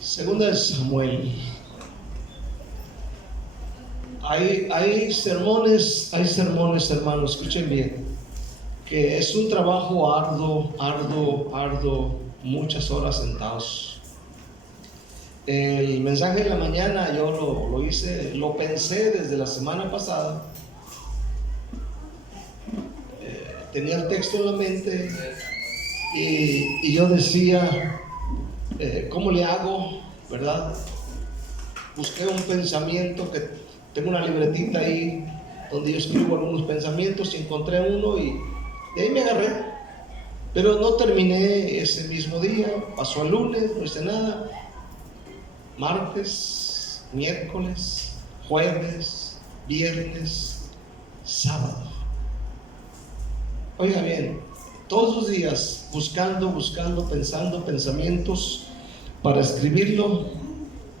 Segunda de Samuel. Hay sermones, hermanos, escuchen bien, que es un trabajo arduo, muchas horas sentados. El mensaje de la mañana yo lo hice, lo pensé desde la semana pasada. Tenía el texto en la mente y yo decía, ¿cómo le hago? ¿Verdad? Busqué un pensamiento, que tengo una libretita ahí donde yo escribo algunos pensamientos, y encontré uno y de ahí me agarré. Pero no terminé ese mismo día, pasó el lunes, no hice nada. Martes, miércoles, jueves, viernes, sábado. Oiga bien, todos los días buscando, pensando pensamientos para escribirlo,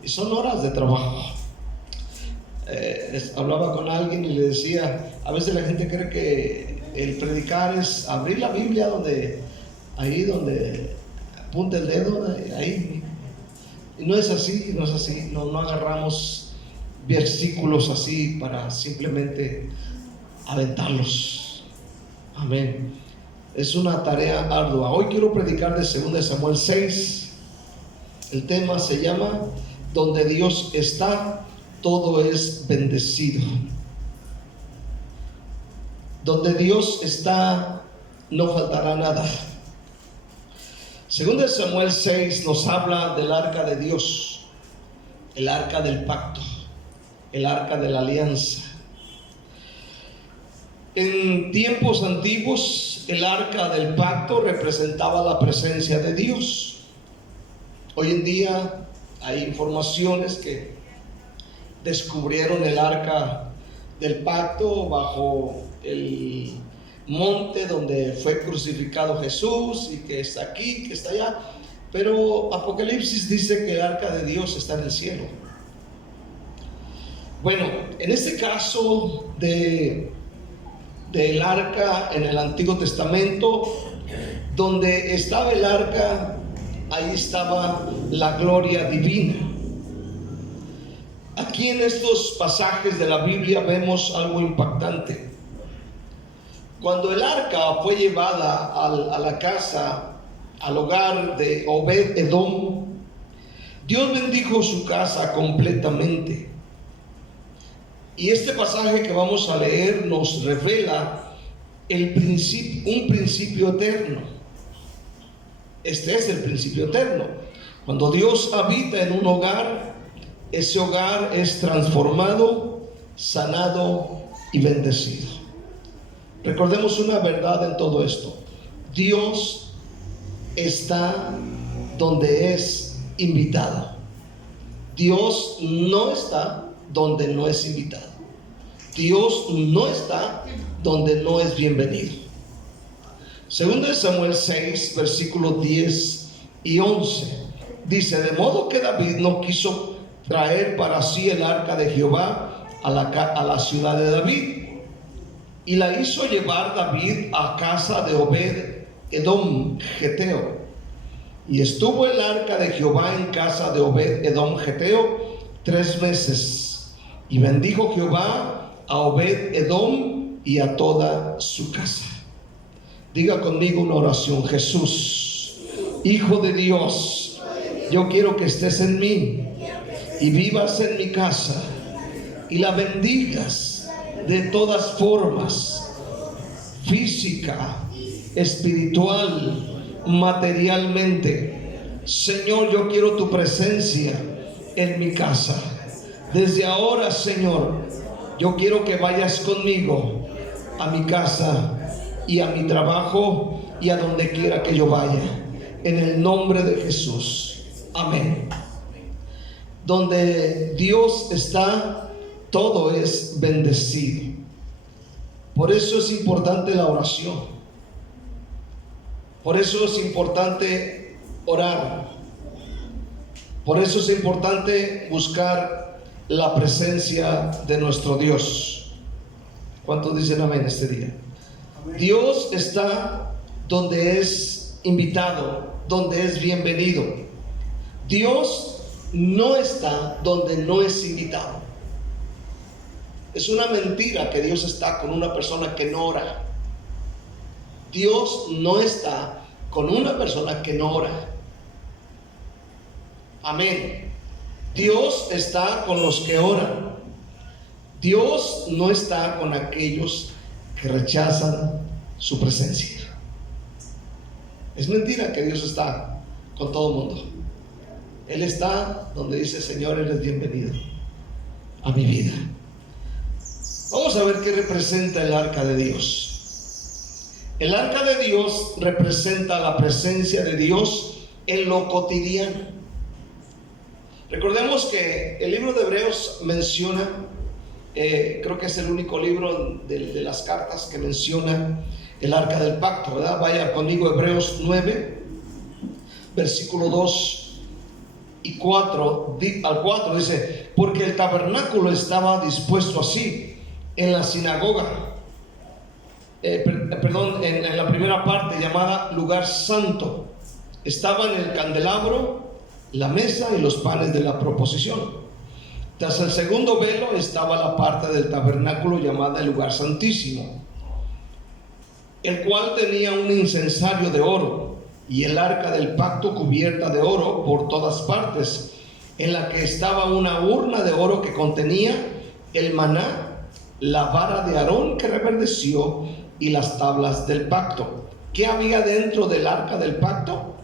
y son horas de trabajo. Hablaba con alguien y le decía, a veces la gente cree que el predicar es abrir la Biblia ahí donde apunta el dedo, ahí. Y no es así, no agarramos versículos así para simplemente aventarlos. Amén. Es una tarea ardua. Hoy quiero predicar de 2 Samuel 6. El tema se llama Donde Dios está, todo es bendecido. Donde Dios está, no faltará nada. 2 Samuel 6 nos habla del arca de Dios, el arca del pacto, el arca de la alianza. En tiempos antiguos, el arca del pacto representaba la presencia de Dios. Hoy en día hay informaciones que descubrieron el arca del pacto bajo el monte donde fue crucificado Jesús, y que está aquí, que está allá. Pero Apocalipsis dice que el arca de Dios está en el cielo. Bueno, en este caso del arca en el Antiguo Testamento, donde estaba el arca, ahí estaba la gloria divina. Aquí en estos pasajes de la Biblia vemos algo impactante. Cuando el arca fue llevada a la casa, al hogar de Obed-Edom, Dios bendijo su casa completamente. Y este pasaje que vamos a leer nos revela un principio eterno. Este es el principio eterno. Cuando Dios habita en un hogar, ese hogar es transformado, sanado y bendecido. Recordemos una verdad en todo esto: Dios está donde es invitado. Dios no está donde no es invitado. Dios no está donde no es bienvenido. 2 Samuel 6, versículos 10 y 11 dice: de modo que David no quiso traer para sí el arca de Jehová a la ciudad de David, y la hizo llevar David a casa de Obed-Edom Geteo. Y estuvo el arca de Jehová en casa de Obed-Edom Geteo 3 meses. Y bendijo Jehová a Obed-Edom y a toda su casa. Diga conmigo una oración: Jesús, Hijo de Dios, yo quiero que estés en mí y vivas en mi casa y la bendigas de todas formas, física, espiritual, materialmente. Señor, yo quiero tu presencia en mi casa. Desde ahora, Señor, yo quiero que vayas conmigo a mi casa y a mi trabajo y a donde quiera que yo vaya, en el nombre de Jesús. Amén. Donde Dios está, todo es bendecido. Por eso es importante la oración. Por eso es importante orar. Por eso es importante buscar la presencia de nuestro Dios. ¿Cuántos dicen amén este día? Amén. Dios está donde es invitado, donde es bienvenido. Dios no está donde no es invitado. Es una mentira que Dios está con una persona que no ora. Dios no está con una persona que no ora. Amén. Dios está con los que oran. Dios no está con aquellos que rechazan su presencia. Es mentira que Dios está con todo el mundo. Él está donde dice: Señor, eres bienvenido a mi vida. Vamos a ver qué representa el arca de Dios. El arca de Dios representa la presencia de Dios en lo cotidiano. Recordemos que el libro de Hebreos menciona, creo que es el único libro de las cartas que menciona el arca del pacto, ¿verdad? Vaya conmigo, Hebreos 9, versículo 2 y 4 al 4 dice: porque el tabernáculo estaba dispuesto así en la sinagoga, en la primera parte llamada lugar santo, estaban el candelabro, la mesa y los panes de la proposición. Tras el segundo velo estaba la parte del tabernáculo llamada el lugar santísimo, el cual tenía un incensario de oro y el arca del pacto cubierta de oro por todas partes, en la que estaba una urna de oro que contenía el maná, la vara de Aarón que reverdeció y las tablas del pacto. ¿Qué había dentro del arca del pacto?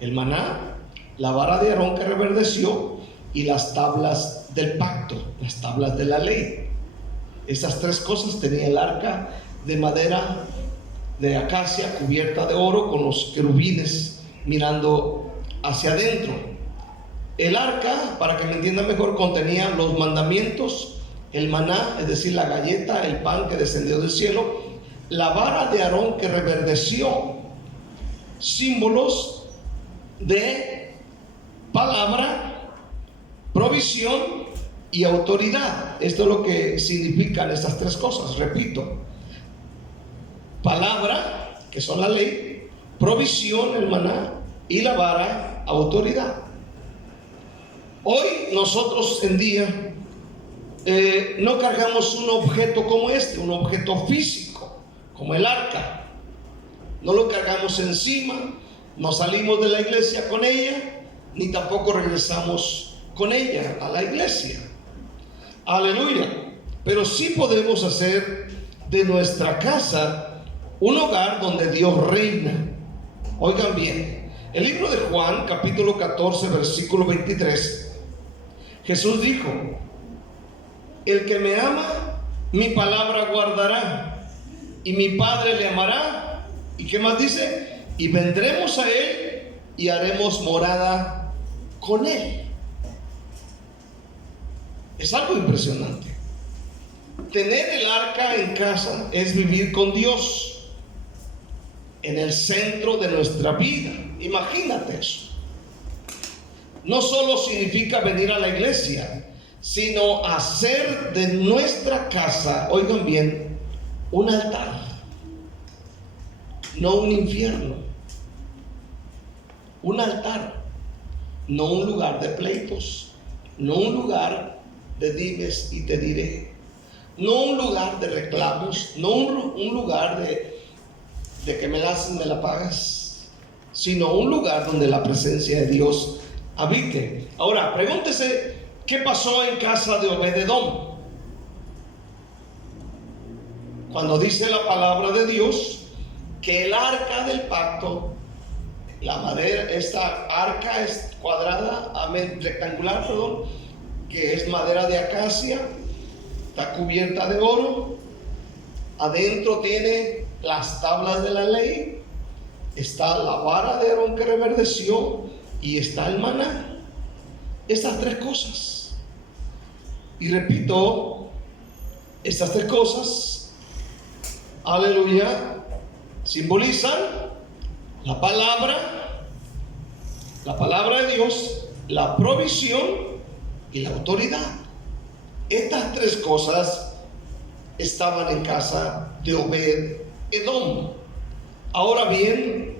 El maná, la vara de Aarón que reverdeció y las tablas del pacto, las tablas de la ley. Esas tres cosas tenía el arca de madera de acacia cubierta de oro, con los querubines mirando hacia adentro. El arca, para que me entiendan mejor, contenía los mandamientos, el maná, es decir, la galleta, el pan que descendió del cielo, la vara de Aarón que reverdeció, símbolos de palabra, provisión y autoridad. Esto es lo que significan estas tres cosas. Repito: palabra, que son la ley; provisión, el maná; y la vara, autoridad. Hoy nosotros en día no cargamos un objeto como este, un objeto físico como el arca. No lo cargamos encima, no salimos de la iglesia con ella, ni tampoco regresamos con ella a la iglesia. Aleluya. Pero sí podemos hacer de nuestra casa un hogar donde Dios reina. Oigan bien, el libro de Juan, capítulo 14, versículo 23, Jesús dijo: el que me ama, mi palabra guardará, y mi Padre le amará. ¿Y qué más dice? Y vendremos a él y haremos morada con él. Es algo impresionante. Tener el arca en casa es vivir con Dios en el centro de nuestra vida. Imagínate eso. No solo significa venir a la iglesia, sino hacer de nuestra casa, oigan bien, un altar, no un infierno. Un altar, no un lugar de pleitos, no un lugar de dimes y te diré, no un lugar de reclamos, no un lugar de que me la haces, me la pagas, sino un lugar donde la presencia de Dios habite. Ahora, pregúntese: ¿qué pasó en casa de Obed-Edom? Cuando dice la palabra de Dios que el arca del pacto, la madera, esta arca es cuadrada, rectangular, que es madera de acacia, está cubierta de oro, adentro tiene las tablas de la ley, está la vara de Aarón que reverdeció y está el maná. Estas tres cosas. Y repito, estas tres cosas, aleluya, simbolizan la palabra de Dios, la provisión y la autoridad. Estas tres cosas estaban en casa de Obed-Edom. Ahora bien,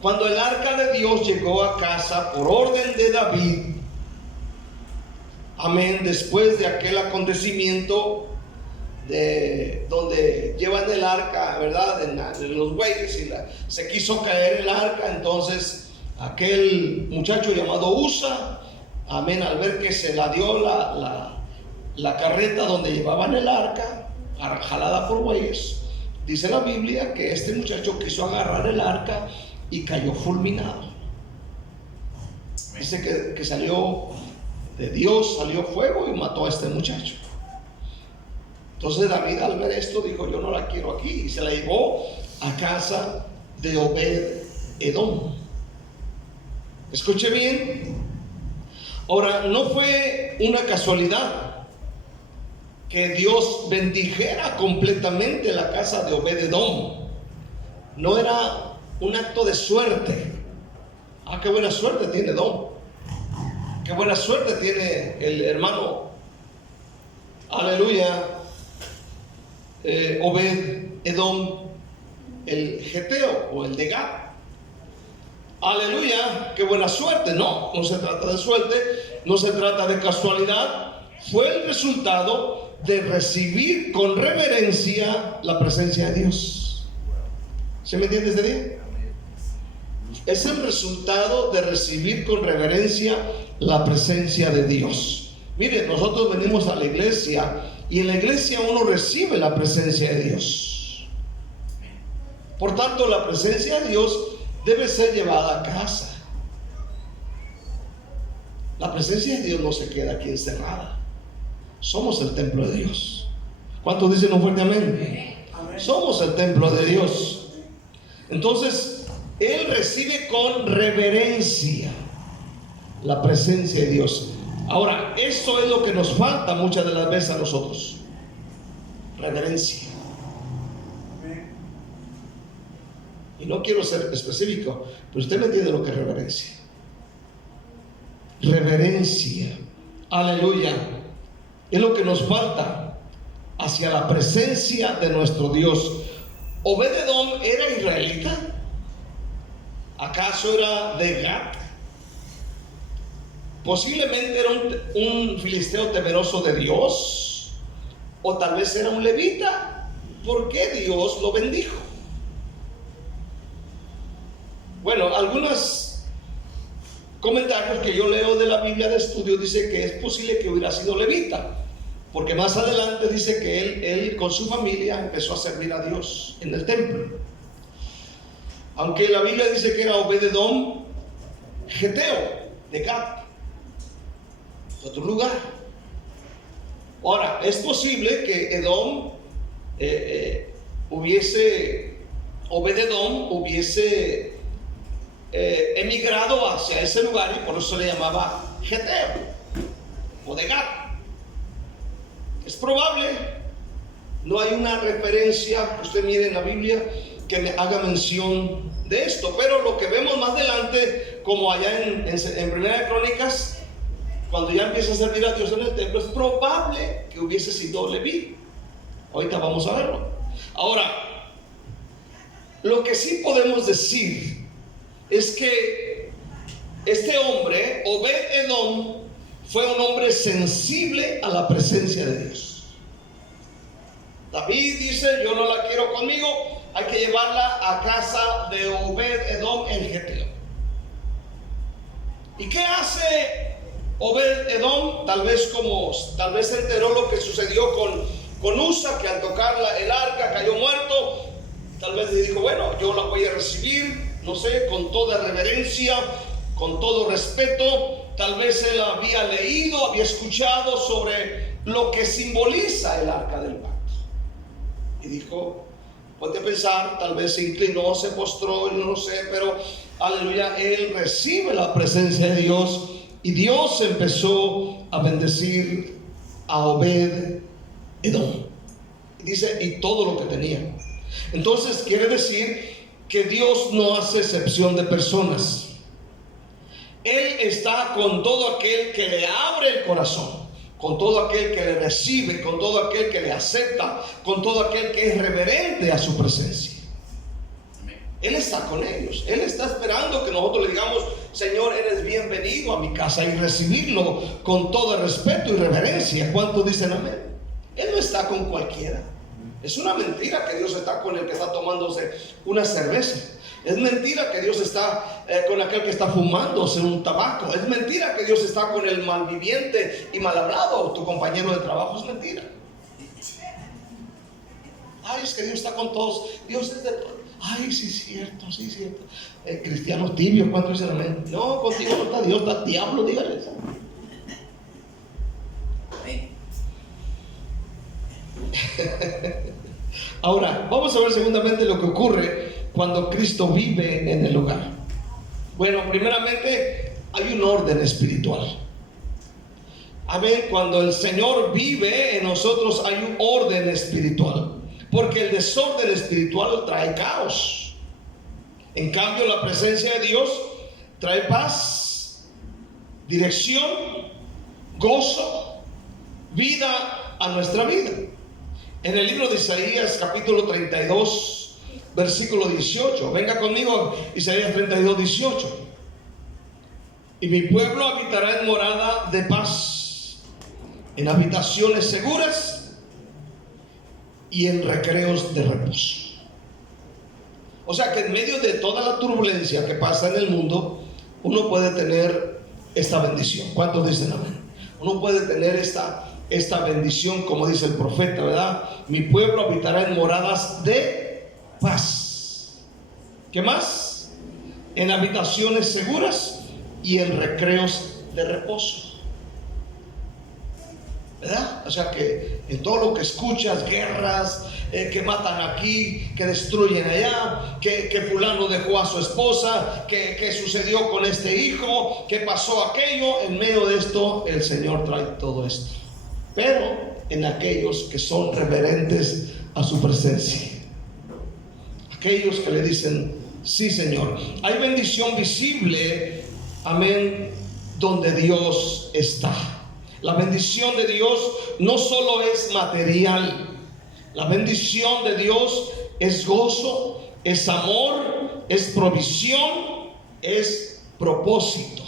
Cuando el arca de Dios llegó a casa por orden de David, amén, después de aquel acontecimiento donde llevan el arca, ¿verdad?, en los bueyes, y se quiso caer el arca. Entonces aquel muchacho llamado Usa, amén, al ver que se la dio la carreta donde llevaban el arca, jalada por bueyes, dice la Biblia que este muchacho quiso agarrar el arca y cayó fulminado. Dice que salió de Dios, salió fuego y mató a este muchacho. Entonces David, al ver esto, dijo: yo no la quiero aquí, y se la llevó a casa de Obed Edom. Escuche bien. Ahora, no fue una casualidad que Dios bendijera completamente la casa de Obed Edom. No era un acto de suerte. Qué buena suerte tiene Edom, qué buena suerte tiene el hermano, aleluya, Obed Edom, el geteo o el de Gat. Aleluya, qué buena suerte. No se trata de suerte, no se trata de casualidad. Fue el resultado de recibir con reverencia la presencia de Dios. ¿Se me entiende este día? Es el resultado de recibir con reverencia la presencia de Dios. Miren, nosotros venimos a la iglesia y en la iglesia uno recibe la presencia de Dios. Por tanto, la presencia de Dios debe ser llevada a casa. La presencia de Dios no se queda aquí encerrada. Somos el templo de Dios. ¿Cuántos dicen un fuerte amén? Amén. Somos el templo de Dios. Entonces, Él recibe con reverencia la presencia de Dios. Ahora, eso es lo que nos falta muchas de las veces a nosotros: reverencia. Y no quiero ser específico, pero usted me entiende lo que es reverencia. Reverencia, aleluya, es lo que nos falta hacia la presencia de nuestro Dios. Obed Edom era israelita. ¿Acaso era de Gat? Posiblemente era un filisteo temeroso de Dios, o tal vez era un levita. ¿Por qué Dios lo bendijo? Bueno, algunos comentarios que yo leo de la Biblia de estudio dice que es posible que hubiera sido levita, porque más adelante dice que él con su familia empezó a servir a Dios en el templo. Aunque la Biblia dice que era Obed Edom, geteo de Gat, otro lugar. Ahora, es posible que Obed Edom hubiese emigrado hacia ese lugar, y por eso se le llamaba geteo o de Gat. Es probable. No hay una referencia que usted mire en la Biblia que me haga mención de esto, pero lo que vemos más adelante, como allá en Primera de Crónicas, cuando ya empieza a servir a Dios en el templo, es probable que hubiese sido Leví. Ahorita vamos a verlo. Ahora, lo que sí podemos decir es que este hombre, Obed Edom, fue un hombre sensible a la presencia de Dios. David dice: yo no la quiero conmigo, hay que llevarla a casa de Obed Edom el geteo. ¿Y qué hace Obed Edom? Tal vez se enteró lo que sucedió con Usa, que al tocar el arca cayó muerto. Tal vez le dijo: bueno, yo la voy a recibir, no sé, con toda reverencia, con todo respeto. Tal vez él había leído, había escuchado sobre lo que simboliza el arca del pacto, y dijo: ponte a pensar. Tal vez se inclinó, se postró, no lo sé, pero aleluya, él recibe la presencia de Dios, y Dios empezó a bendecir a Obed Edom. Dice: y todo lo que tenía. Entonces quiere decir que Dios no hace excepción de personas. Él está con todo aquel que le abre el corazón, con todo aquel que le recibe, con todo aquel que le acepta, con todo aquel que es reverente a su presencia. Él está con ellos. Él está esperando que nosotros le digamos: Señor, eres bienvenido a mi casa, y recibirlo con todo el respeto y reverencia. ¿Cuántos dicen amén? Él no está con cualquiera. Es una mentira que Dios está con el que está tomándose una cerveza. Es mentira que Dios está con aquel que está fumándose un tabaco. Es mentira que Dios está con el malviviente y mal hablado, tu compañero de trabajo. Es mentira. Ay, es que Dios está con todos. Dios es de todos. Ay, sí, cierto, sí, cierto. Cristianos tibios, ¿cuántos dicen amén? No, contigo no está Dios, está el diablo, dígales. Ahora, vamos a ver segundamente lo que ocurre cuando Cristo vive en el hogar. Bueno, primeramente hay un orden espiritual. Amén. Cuando el Señor vive en nosotros hay un orden espiritual, porque el desorden espiritual trae caos. En cambio, la presencia de Dios trae paz, dirección, gozo, vida a nuestra vida. En el libro de Isaías, capítulo 32, versículo 18. Venga conmigo, Isaías 32, 18. Y mi pueblo habitará en morada de paz, en habitaciones seguras y en recreos de reposo. O sea que en medio de toda la turbulencia que pasa en el mundo, uno puede tener esta bendición. ¿Cuántos dicen amén? Uno puede tener esta bendición, como dice el profeta, ¿verdad? Mi pueblo habitará en moradas de paz. ¿Qué más? En habitaciones seguras y en recreos de reposo. ¿Verdad? O sea que en todo lo que escuchas, guerras, que matan aquí, que destruyen allá, que fulano dejó a su esposa, que sucedió con este hijo, que pasó aquello, en medio de esto el Señor trae todo esto. Pero en aquellos que son reverentes a su presencia, aquellos que le dicen: sí, Señor. Hay bendición visible, amén, donde Dios está. La bendición de Dios no solo es material. La bendición de Dios es gozo, es amor, es provisión, es propósito.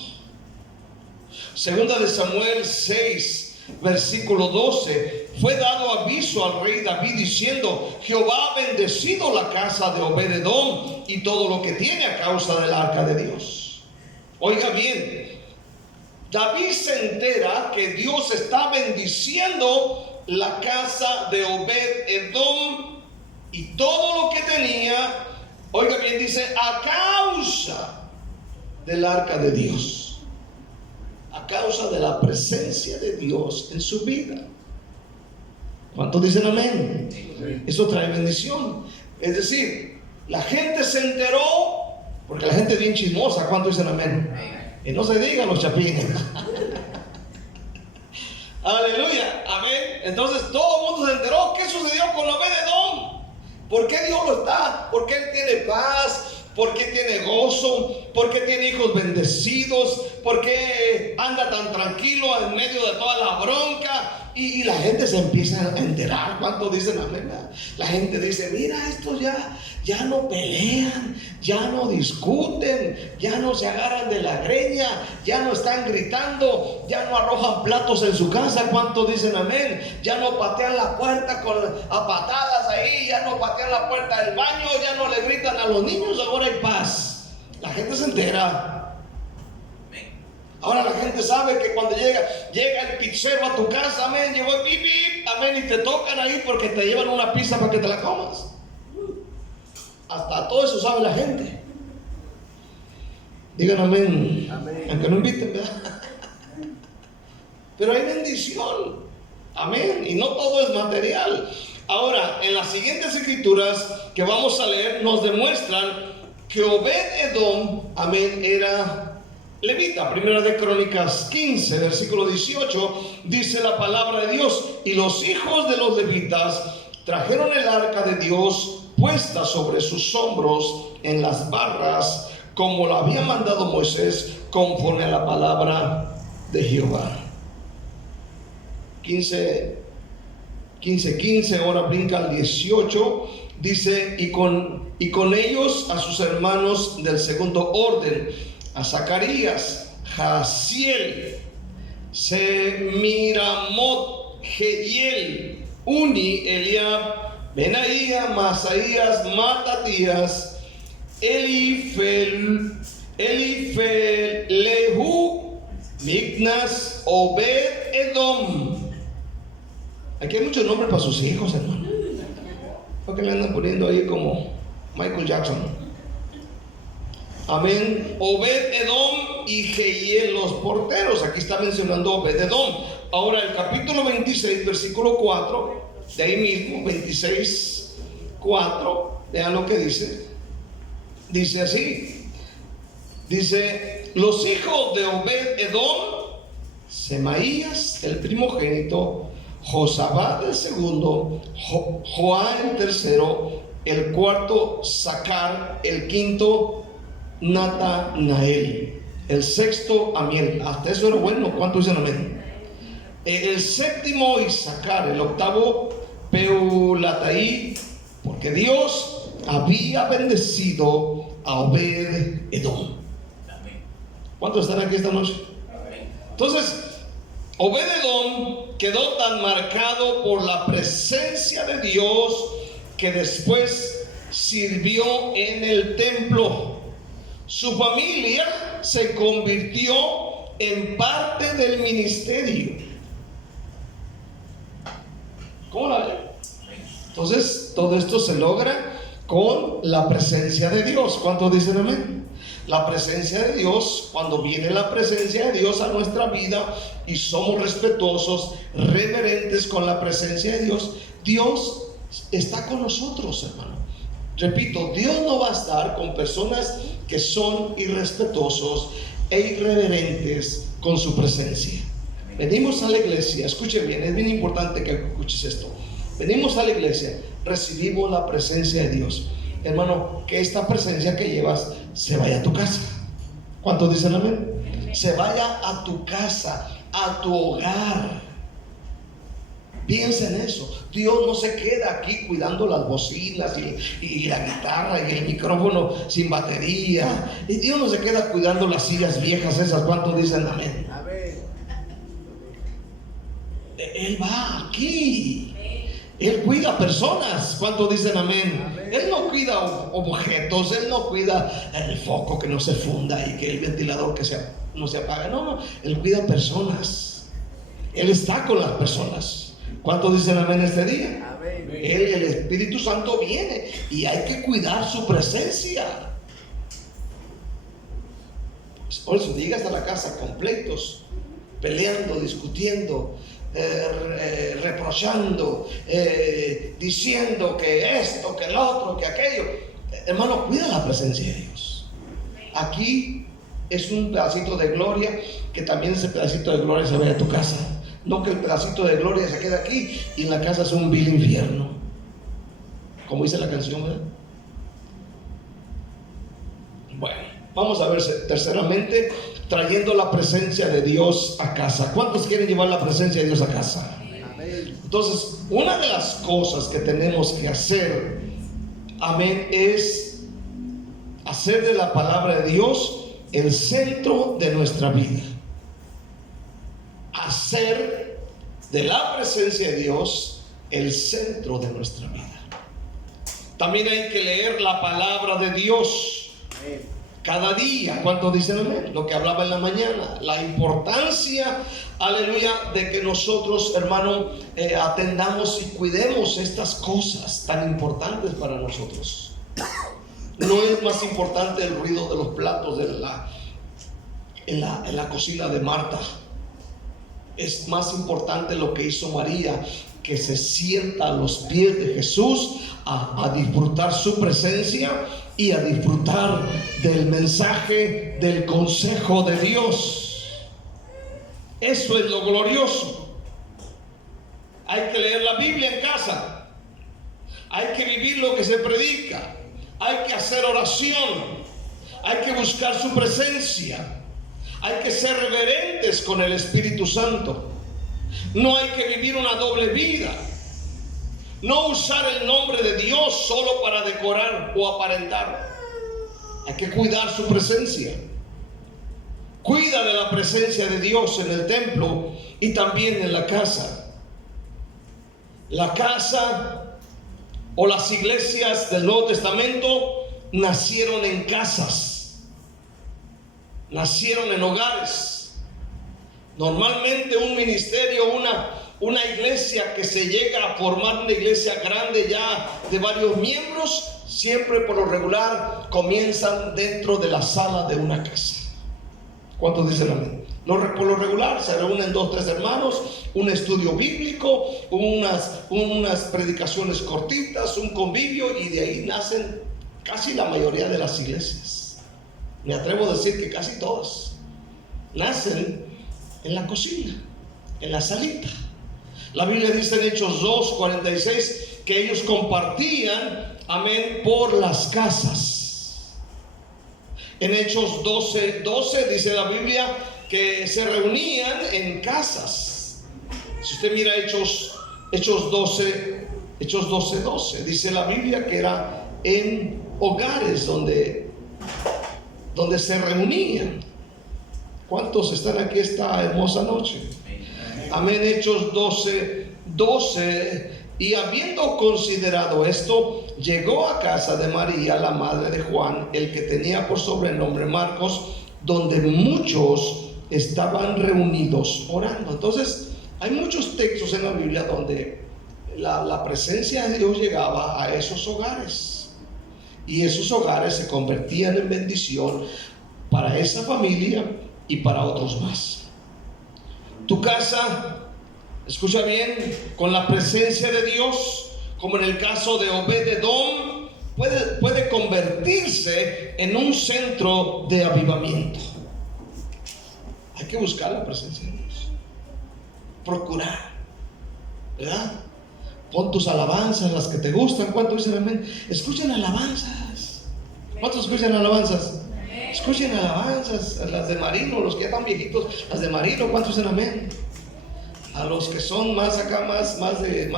Segunda de Samuel 6, versículo 12. Fue dado aviso al rey David diciendo: Jehová ha bendecido la casa de Obed-Edom y todo lo que tiene a causa del arca de Dios. Oiga bien, David se entera que Dios está bendiciendo la casa de Obed-Edom y todo lo que tenía. Oiga bien, dice: a causa del arca de Dios, a causa de la presencia de Dios en su vida. ¿Cuántos dicen amén? Eso trae bendición. Es decir, la gente se enteró, porque la gente es bien chismosa. ¿Cuántos dicen amén? Y no se digan los chapines. Aleluya, amén. Entonces todo el mundo se enteró. ¿Qué sucedió con Obed-Edom? ¿Por qué Dios lo está? ¿Por qué él tiene paz? ¿Por qué tiene gozo? ¿Por qué tiene hijos bendecidos? ¿Por qué anda tan tranquilo en medio de toda la bronca? Y la gente se empieza a enterar. ¿Cuántos dicen amén? La gente dice: mira, estos ya no pelean, ya no discuten, ya no se agarran de la greña, ya no están gritando, ya no arrojan platos en su casa. ¿Cuántos dicen amén? Ya no patean la puerta a patadas ahí, ya no patean la puerta del baño, ya no le gritan a los niños. Ahora hay paz. La gente se entera. Ahora la gente sabe que cuando llega el pizzero a tu casa, amén, llegó el pipi, amén, y te tocan ahí porque te llevan una pizza para que te la comas. Hasta todo eso sabe la gente. Digan amén, amén. Aunque no inviten, ¿verdad? Pero hay bendición, amén, y no todo es material. Ahora, en las siguientes escrituras que vamos a leer, nos demuestran que Obed-Edom, amén, era levita. Primera de Crónicas 15, versículo 18, dice la palabra de Dios: y los hijos de los levitas trajeron el arca de Dios puesta sobre sus hombros en las barras, como lo había mandado Moisés, conforme a la palabra de Jehová. 15, ahora brinca al 18, dice, y con ellos a sus hermanos del segundo orden, a Zacarías, Jaasiel, Semiramot, Jehiel, Uni, Eliab, Benaía, Masaías, Matatías, Elifelehu, Mignas, Obed, Edom. Aquí hay muchos nombres para sus hijos, hermano. Porque le andan poniendo ahí como Michael Jackson. Amén. Obed, Edom y Jehiel, los porteros. Aquí está mencionando Obed, Edom. Ahora el capítulo 26, versículo 4, de ahí mismo, 26, 4, vean lo que dice. Dice así. Dice, los hijos de Obed, Edom, Semaías, el primogénito, Josabad el segundo, Joá el tercero, el cuarto Sacar, el quinto Natanael, el sexto Amiel. Hasta eso era bueno. ¿Cuántos dicen amén? El séptimo Isaacar, el octavo Peulataí, porque Dios había bendecido a Obed Edom. ¿Cuántos están aquí esta noche? Entonces, Obed Edom quedó tan marcado por la presencia de Dios que después sirvió en el templo. Su familia se convirtió en parte del ministerio. ¿Cómo la ven? Entonces, todo esto se logra con la presencia de Dios. ¿Cuántos dicen amén? La presencia de Dios, cuando viene la presencia de Dios a nuestra vida y somos respetuosos, reverentes con la presencia de Dios, Dios está con nosotros, hermano. Repito, Dios no va a estar con personas que son irrespetuosos e irreverentes con su presencia. Venimos a la iglesia, escuche bien, es bien importante que escuches esto. Venimos a la iglesia, recibimos la presencia de Dios. Hermano, que esta presencia que llevas se vaya a tu casa. ¿Cuántos dicen amén? Se vaya a tu casa, a tu hogar. Piensa en eso. Dios no se queda aquí cuidando las bocinas y la guitarra y el micrófono sin batería. Y Dios no se queda cuidando las sillas viejas esas. ¿Cuántos dicen amén? Él va aquí. Él cuida personas. ¿Cuántos dicen amén? Él no cuida objetos. Él no cuida el foco que no se funda y que el ventilador que no se apaga. No, Él cuida personas. Él está con las personas. ¿Cuántos dicen amén este día? El Espíritu Santo viene y hay que cuidar su presencia. Por eso llegas a la casa con pleitos, peleando, discutiendo, reprochando, diciendo que esto, que el otro, que aquello. Hermano, cuida la presencia de Dios. Aquí es un pedacito de gloria, que también ese pedacito de gloria se vaya a tu casa. No que el pedacito de gloria se quede aquí y en la casa es un vil infierno, como dice la canción, ¿verdad? Bueno, vamos a ver terceramente, trayendo la presencia de Dios a casa. ¿Cuántos quieren llevar la presencia de Dios a casa? Entonces, una de las cosas que tenemos que hacer, amén, es hacer de la palabra de Dios el centro de nuestra vida. Hacer de la presencia de Dios el centro de nuestra vida. También hay que leer la palabra de Dios cada día. ¿Cuántos dicen amén? Lo que hablaba en la mañana, la importancia, aleluya, de que nosotros, hermano, atendamos y cuidemos estas cosas tan importantes para nosotros. No es más importante el ruido de los platos en la cocina de Marta. Es más importante lo que hizo María, que se sienta a los pies de Jesús a disfrutar su presencia y a disfrutar del mensaje, del consejo de Dios. Eso es lo glorioso. Hay que leer la Biblia en casa. Hay que vivir lo que se predica. Hay que hacer oración. Hay que buscar su presencia. Hay que ser reverentes con el Espíritu Santo. No hay que vivir una doble vida. No usar el nombre de Dios solo para decorar o aparentar. Hay que cuidar su presencia. Cuida de la presencia de Dios en el templo y también en la casa. La casa o las iglesias del Nuevo Testamento nacieron en casas, nacieron en hogares. Normalmente un ministerio, una iglesia que se llega a formar, una iglesia grande ya de varios miembros, siempre por lo regular comienzan dentro de la sala de una casa. ¿Cuántos dicen amén? Por lo regular se reúnen 2 o 3 hermanos, un estudio bíblico, unas predicaciones cortitas, un convivio, y de ahí nacen casi la mayoría de las iglesias. Me atrevo a decir que casi todas nacen en la cocina, en la salita. La Biblia dice en Hechos 2:46 que ellos compartían, amén, por las casas. En Hechos 12:12 dice la Biblia que se reunían en casas. Si usted mira Hechos 12:12, dice la Biblia que era en hogares donde se reunían. ¿Cuántos están aquí esta hermosa noche? Amén. Hechos 12:12. Y habiendo considerado esto, llegó a casa de María, la madre de Juan, el que tenía por sobrenombre Marcos, donde muchos estaban reunidos orando. Entonces, hay muchos textos en la Biblia donde la presencia de Dios llegaba a esos hogares. Y esos hogares se convertían en bendición para esa familia y para otros más. Tu casa, escucha bien, con la presencia de Dios, como en el caso de Obed-Edom, puede convertirse en un centro de avivamiento. Hay que buscar la presencia de Dios, procurar, ¿verdad? Pon tus alabanzas, las que te gustan. ¿Cuántos dicen amén? Escuchen alabanzas. ¿Cuántos escuchan alabanzas? Escuchen alabanzas, las de Marino, los que ya están viejitos, las de Marino. ¿Cuántos dicen amén? A los que son más acá, más de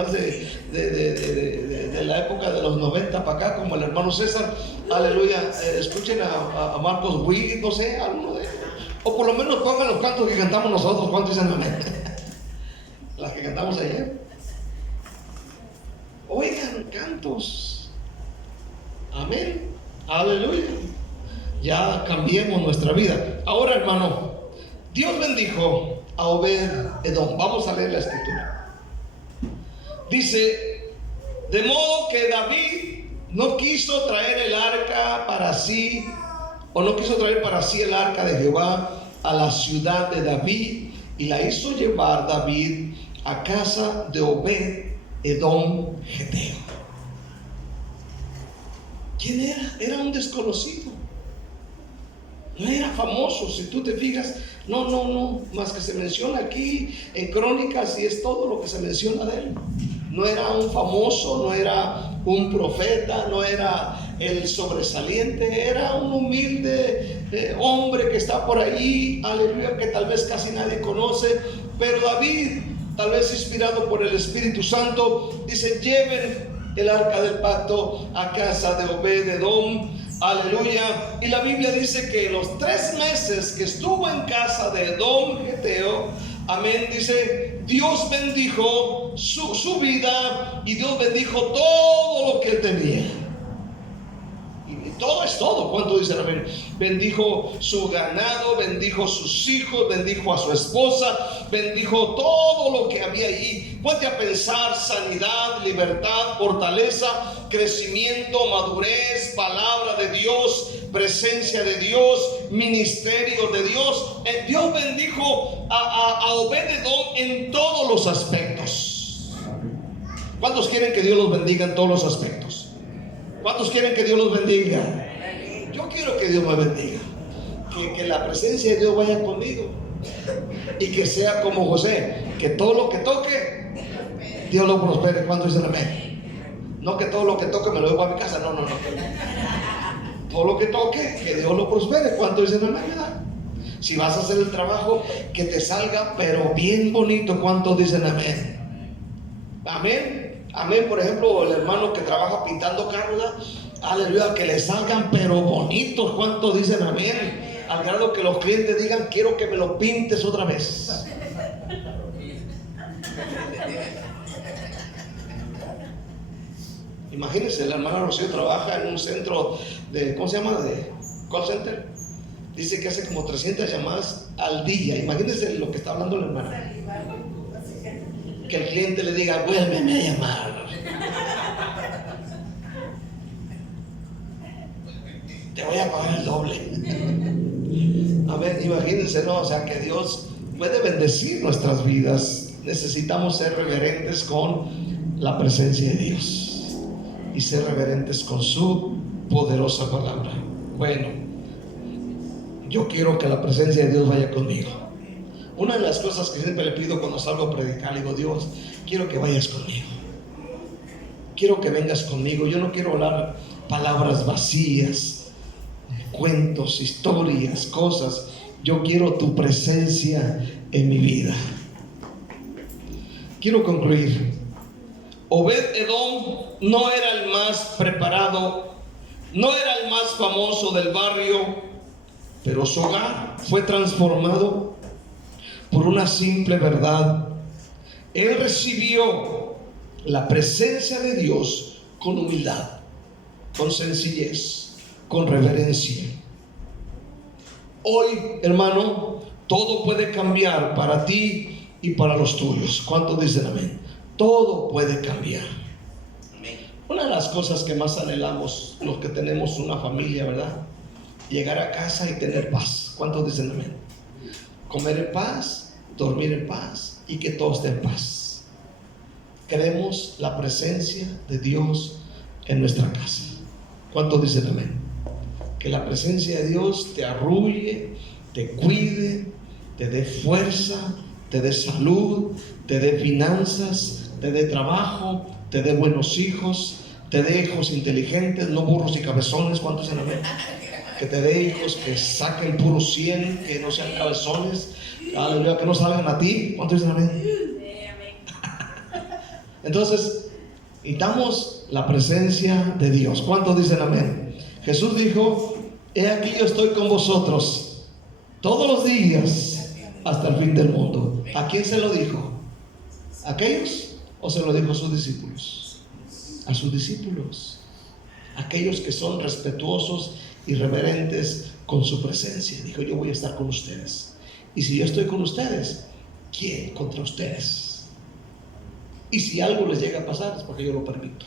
la época de los 90 para acá, como el hermano César, aleluya, escuchen a Marcos Witt, no sé, alguno de ellos, o por lo menos pongan los cantos que cantamos nosotros. ¿Cuántos dicen amén? Las que cantamos ayer. Oigan, cantos, amén, aleluya. Ya cambiemos nuestra vida. Ahora, hermano, Dios bendijo a Obed-Edom. Vamos a leer la escritura. Dice: de modo que David no quiso traer el arca para sí, o no quiso traer para sí el arca de Jehová a la ciudad de David, y la hizo llevar David a casa de Obed-Edom Geteo. ¿Quién era? Era un desconocido. No era famoso, si tú te fijas, no, más que se menciona aquí en Crónicas, y es todo lo que se menciona de él. No era un famoso, no era un profeta, no era el sobresaliente, era un humilde hombre que está por allí, aleluya, que tal vez casi nadie conoce. Pero David, tal vez inspirado por el Espíritu Santo, dice: lleven el arca del pacto a casa de Obed-Edom. Aleluya. Y la Biblia dice que en los 3 meses que estuvo en casa de Edom Geteo, amén, dice, Dios bendijo su vida, y Dios bendijo todo lo que él tenía. Y todo es todo. ¿Cuánto dicen amén? Bendijo su ganado, bendijo sus hijos, bendijo a su esposa, bendijo todo lo que había ahí. Puede a pensar sanidad, libertad, fortaleza, crecimiento, madurez, palabra de Dios, presencia de Dios, ministerio de Dios. Dios bendijo a Obed-Edom en todos los aspectos. ¿Cuántos quieren que Dios los bendiga en todos los aspectos? ¿Cuántos quieren que Dios los bendiga? Yo quiero que Dios me bendiga, que la presencia de Dios vaya conmigo, y que sea como José, que todo lo que toque Dios lo prospere. ¿Cuántos dicen amén? No que todo lo que toque me lo llevo a mi casa, no. Todo lo que toque, que Dios lo prospere. ¿Cuántos dicen amén? ¿Verdad? Si vas a hacer el trabajo, que te salga pero bien bonito. ¿Cuántos dicen amén? Amén. Amén. Por ejemplo, el hermano que trabaja pintando carros, aleluya, que le salgan pero bonitos. ¿Cuántos dicen amén? Al grado que los clientes digan, quiero que me lo pintes otra vez. Imagínense, la hermana Rocío trabaja en un centro de, ¿cómo se llama? De call center. Dice que hace como 300 llamadas al día. Imagínense lo que está hablando la hermana. Que el cliente le diga, vuélveme a llamar. Te voy a pagar el doble. A ver, imagínense, ¿no? O sea, que Dios puede bendecir nuestras vidas. Necesitamos ser reverentes con la presencia de Dios y ser reverentes con su poderosa palabra. Bueno, yo quiero que la presencia de Dios vaya conmigo. Una de las cosas que siempre le pido cuando salgo a predicar, le digo, Dios, quiero que vayas conmigo. Quiero que vengas conmigo. Yo no quiero hablar palabras vacías, cuentos, historias, cosas. Yo quiero tu presencia en mi vida. Quiero concluir. Obed-Edom no era el más preparado, no era el más famoso del barrio, pero su hogar fue transformado por una simple verdad. Él recibió la presencia de Dios con humildad, con sencillez, con reverencia. Hoy, hermano, todo puede cambiar para ti y para los tuyos. ¿Cuántos dicen amén? Todo puede cambiar. Una de las cosas que más anhelamos los que tenemos una familia, ¿verdad? Llegar a casa y tener paz. ¿Cuántos dicen amén? Comer en paz, dormir en paz y que todo esté en paz. Queremos la presencia de Dios en nuestra casa. ¿Cuántos dicen amén? Que la presencia de Dios te arrulle, te cuide, te dé fuerza, te dé salud, te dé finanzas, te dé trabajo, te dé buenos hijos, te dé hijos inteligentes, no burros y cabezones. ¿Cuántos dicen amén? Que te dé hijos que saquen puros 100, que no sean cabezones, aleluya, que no salgan a ti. ¿Cuántos dicen amén? Entonces, necesitamos la presencia de Dios. ¿Cuántos dicen amén? Jesús dijo, he aquí yo estoy con vosotros todos los días hasta el fin del mundo. ¿A quién se lo dijo? ¿A aquellos? ¿O se lo dijo a sus discípulos? A sus discípulos, aquellos que son respetuosos y reverentes con su presencia. Dijo, yo voy a estar con ustedes. Y si yo estoy con ustedes, ¿quién contra ustedes? Y si algo les llega a pasar, es porque yo lo permito.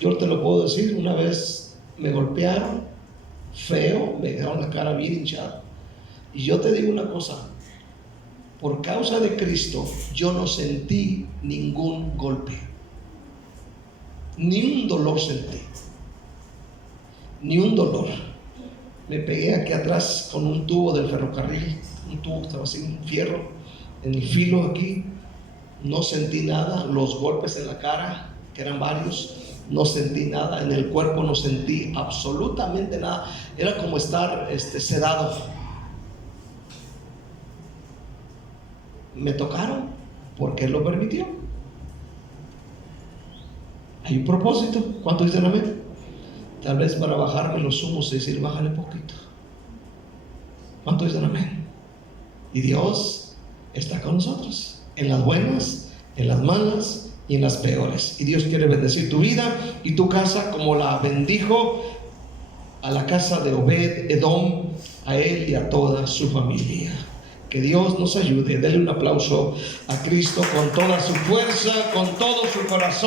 Yo te lo puedo decir, una vez me golpearon feo, me dejaron la cara bien hinchada. Y yo te digo una cosa, por causa de Cristo, yo no sentí ningún golpe, ni un dolor sentí, ni un dolor. Me pegué aquí atrás con un tubo del ferrocarril, un tubo que estaba así, un fierro, en el filo aquí. No sentí nada. Los golpes en la cara, que eran varios, no sentí nada. En el cuerpo no sentí absolutamente nada. Era como estar sedado. Me tocaron porque Él lo permitió. Hay un propósito. ¿Cuántos dicen amén? Tal vez para bajarme los humos y decir, bájale poquito. ¿Cuántos dicen amén? Y Dios está con nosotros, en las buenas, en las malas y en las peores. Y Dios quiere bendecir tu vida y tu casa como la bendijo a la casa de Obed-Edom, a él y a toda su familia. Que Dios nos ayude. Dele un aplauso a Cristo con toda su fuerza, con todo su corazón.